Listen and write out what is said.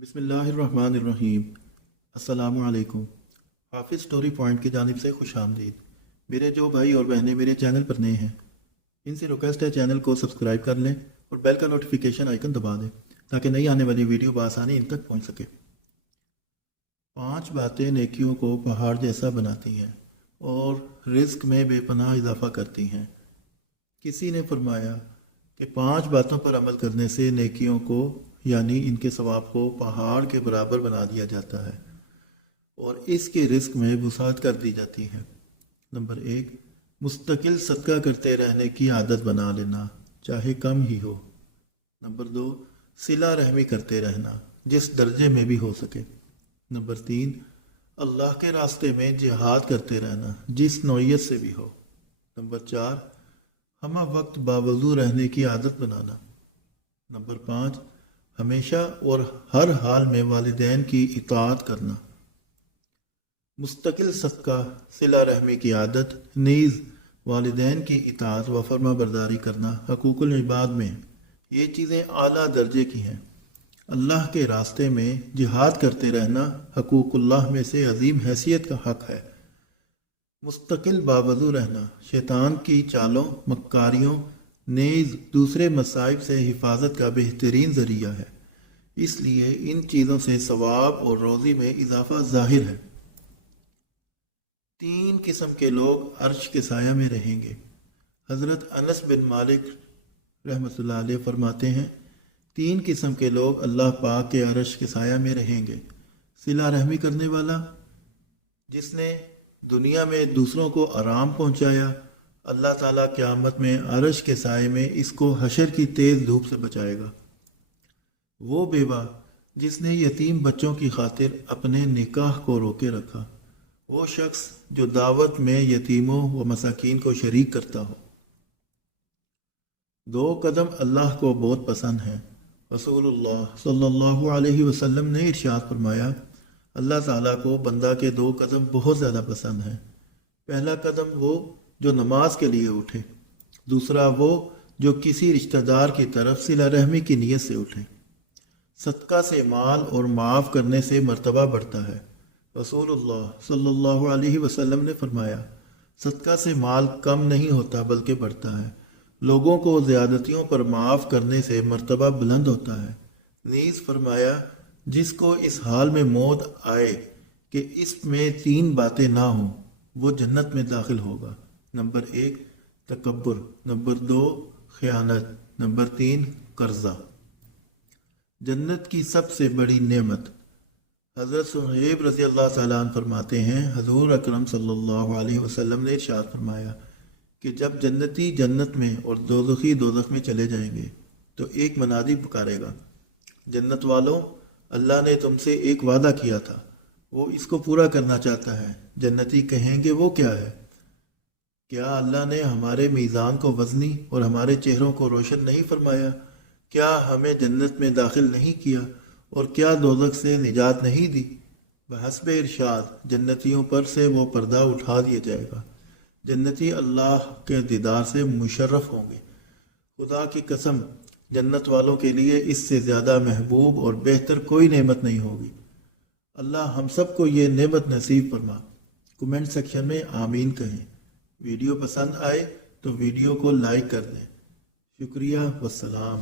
बिस्मिल्लाहिर्रहमानिर्रहीम। अस्सलामु अलैकुम। हाफिज़ स्टोरी पॉइंट की जानिब से खुश आमदीद। मेरे जो भाई और बहनें मेरे चैनल पर नए हैं, इनसे रिक्वेस्ट है चैनल को सब्सक्राइब कर लें और बेल का नोटिफिकेशन आइकन दबा दें ताकि नई आने वाली वीडियो बआसानी इन तक पहुंच सके। 5 बातें नेकियों को पहाड़ जैसा बनाती हैं और रिस्क में बेपनाह इजाफा करती हैं। किसी ने फरमाया कि 5 बातों पर अमल करने से नेकियों को यानी इनके सवाब को पहाड़ के बराबर बना दिया जाता है और इसके रिस्क में वसाअत कर दी जाती है। नंबर 1, मुस्तकिल सदका करते रहने की आदत बना लेना, चाहे कम ही हो। नंबर 2, सिला रहमी करते रहना, जिस दर्जे में भी हो सके। नंबर 3, अल्लाह के रास्ते में जिहाद करते रहना, जिस नौइयत से भी हो। नंबर 4, हम वक्त बावजू रहने की आदत बनाना। नंबर 5, हमेशा और हर हाल में वालिदैन की इताअत करना। मुस्तकिल सदका, सिला रहमी की आदत, नीज़ वालिदैन की इताअत व फर्मा बरदारी करना हकूकुल इबाद में ये चीज़ें आला दर्जे की हैं। अल्लाह के रास्ते में जिहाद करते रहना हकूकुल्लाह में से अजीम हैसियत का हक है। मुस्तकिल बावजू रहना शैतान की चालों, मक्कारियों, नेज़ दूसरे मसाइब से हिफाजत का बेहतरीन ज़रिया है। इसलिए इन चीज़ों से सवाब और रोज़ी में इजाफा ज़ाहिर है। 3 किस्म के लोग अर्श के साया में रहेंगे। हज़रत अनस बिन मालिक रहमतुल्लाह अलैह फरमाते हैं, 3 किस्म के लोग अल्लाह पाक के अर्श के साया में रहेंगे। सिला रहमी करने वाला, जिसने दुनिया में दूसरों को आराम पहुंचाया, अल्लाह ताला क़यामत में अर्श के साये में इसको हशर की तेज़ धूप से बचाएगा। वो बेवा जिसने यतीम बच्चों की खातिर अपने निकाह को रोके रखा। वो शख्स जो दावत में यतीमों व मसाकीन को शरीक करता हो। 2 कदम अल्लाह को बहुत पसंद हैं। रसूलुल्लाह सल्लल्लाहु अलैहि वसल्लम ने इरशाद फरमाया, अल्लाह ताला को बंदा के 2 कदम बहुत ज़्यादा पसंद हैं। पहला कदम वो जो नमाज के लिए उठे, दूसरा वो जो किसी रिश्तेदार की तरफ सिला रहमी की नीयत से उठे। सदका से माल और माफ़ करने से मर्तबा बढ़ता है। रसूलुल्लाह सल्लल्लाहु अलैहि वसल्लम ने फरमाया, सदका से माल कम नहीं होता बल्कि बढ़ता है। लोगों को ज़्यादतियों पर माफ़ करने से मर्तबा बुलंद होता है। नीज़ फरमाया, जिसको इस हाल में मौत आए कि इसमें 3 बातें ना हों, वो जन्नत में दाखिल होगा। नंबर 1, तकब्बुर। नंबर 2, खयानत। नंबर 3, कर्जा। जन्नत की सबसे बड़ी नेमत। हज़रत सुहैब रज़ी अल्लाह तआला अन्हु फरमाते हैं, हज़ूर अकरम सल्लल्लाहु अलैहि वसल्लम ने इरशाद फरमाया कि जब जन्नती जन्नत में और दोज़खी दोज़ख में चले जाएंगे तो एक मनादी पुकारेगा, जन्नत वालों, अल्लाह ने तुमसे एक वादा किया था, वो इसको पूरा करना चाहता है। जन्नती कहेंगे, वो क्या है? क्या अल्लाह ने हमारे मीज़ान को वज़नी और हमारे चेहरों को रोशन नहीं फरमाया? क्या हमें जन्नत में दाखिल नहीं किया और क्या दोज़ख से निजात नहीं दी? बहस्बे इरशाद जन्नतियों पर से वो पर्दा उठा दिया जाएगा। जन्नती अल्लाह के दीदार से मुशर्रफ होंगे। खुदा की कसम, जन्नत वालों के लिए इससे ज़्यादा महबूब और बेहतर कोई नेमत नहीं होगी। अल्लाह हम सब को ये नेमत नसीब फरमा। कमेंट सेक्शन में आमीन कहें। वीडियो पसंद आए तो वीडियो को लाइक कर दें। शुक्रिया, वस्सलाम।